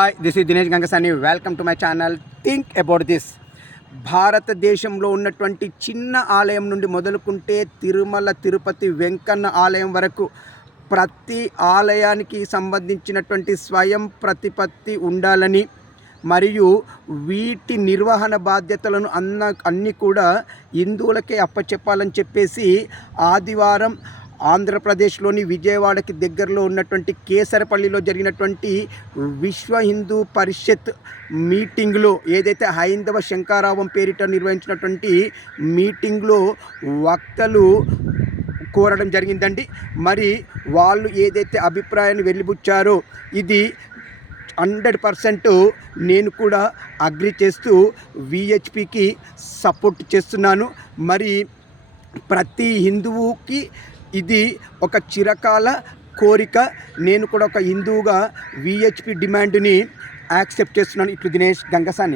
Hi, this is Dinesh Gangasani. Welcome to my channel think about this. భారతదేశంలో ఉన్నటువంటి చిన్న ఆలయం నుండి మొదలుకుంటే తిరుమల తిరుపతి వెంకన్న ఆలయం వరకు ప్రతి ఆలయానికి సంబంధించినటువంటి స్వయం ప్రతిపత్తి ఉండాలని మరియు వీటి నిర్వహణ బాధ్యతలను అన్నీ కూడా హిందువులకే అప్పచెప్పాలని చెప్పేసి ఆదివారం ఆంధ్రప్రదేశ్లోని విజయవాడకి దగ్గరలో ఉన్నటువంటి కేసరపల్లిలో జరిగినటువంటి విశ్వ హిందూ పరిషత్ మీటింగ్లో ఏదైతే హైందవ శంకారావం పేరిట నిర్వహించినటువంటి మీటింగ్లో వక్తలు కోరడం జరిగిందండి. మరి వాళ్ళు ఏదైతే అభిప్రాయాన్ని వెలిబుచ్చారో ఇది 100% నేను కూడా అగ్రి చేస్తూ విహెచ్పికి సపోర్ట్ చేస్తున్నాను. మరి ప్రతి హిందువుకి ఇది ఒక చిరకాల కోరిక. నేను కూడా ఒక హిందువుగా విహెచ్పి డిమాండ్ని యాక్సెప్ట్ చేస్తున్నాను. ఇట్లు దినేష్ గంగసాని.